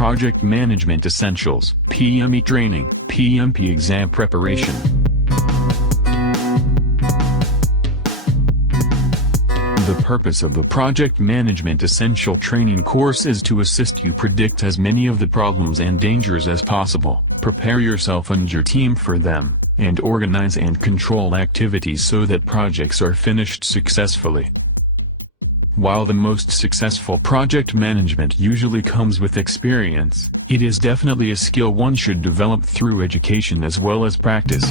Project Management Essentials, PME Training, PMP Exam Preparation. The purpose of the Project Management Essential Training course is to assist you predict as many of the problems and dangers as possible, prepare yourself and your team for them, and organize and control activities so that projects are finished successfully. While the most successful project management usually comes with experience, it is definitely a skill one should develop through education as well as practice.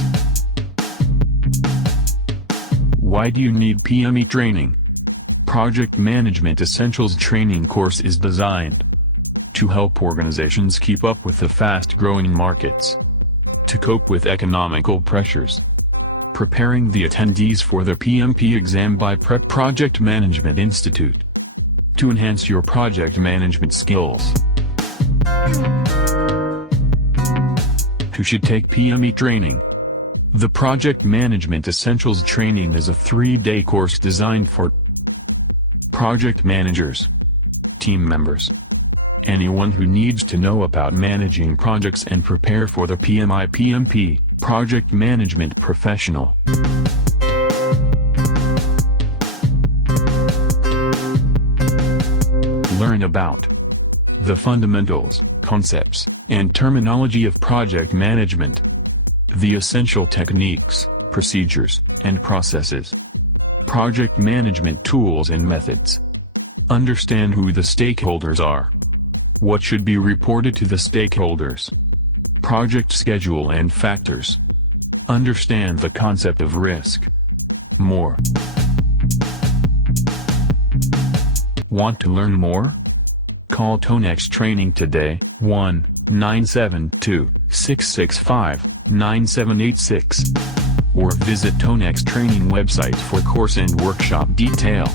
Why do you need PME training? Project Management Essentials training course is designed to help organizations keep up with the fast-growing markets, to cope with economical pressures, preparing the attendees for the PMP exam by Prep Project Management Institute, to enhance your project management skills. Who should take PME training? The Project Management Essentials training is a 3-day course designed for project managers, team members, anyone who needs to know about managing projects and prepare for the PMP, project management professional. Learn about the fundamentals, concepts, and terminology of project management, the essential techniques, procedures, and processes, project management tools and methods. Understand who the stakeholders are, what should be reported to the stakeholders, project schedule and factors. Understand the concept of risk. More. Want to learn more? Call Tonex Training today, 1-972-665-9786. Or visit Tonex Training website for course and workshop detail.